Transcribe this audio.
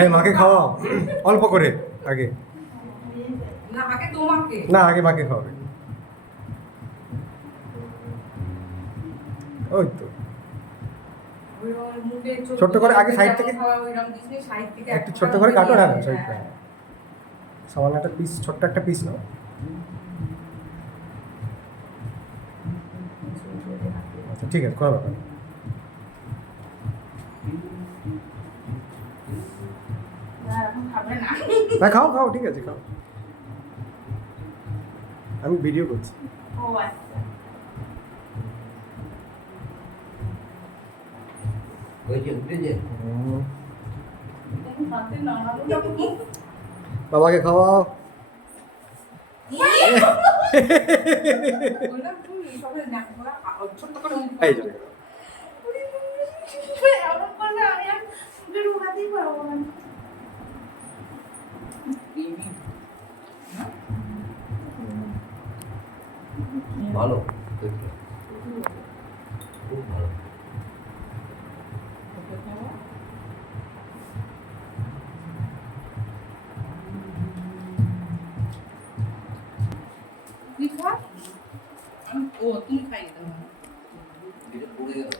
এই মাকে খাওয়াও অল্প করে আগে। না আগে মাকে খাওয়াবে। ওই তো ছোট্ট করে আগে সাইড থেকে একটু ছোট্ট করে কাটো। হ্যাঁ সাইড সামান্য একটা পিস, ছোট্ট একটা পিস নাও। আচ্ছা ঠিক আছে, কোনো ব্যাপার না, খাও খাও ঠিক আছে খাও, আমি ভিডিও করছি। বাবাকে খাওয়াও। এই যে ভালো, খুব ভালো। ও তুমি খাই দাও। এটা পড়ে গেল।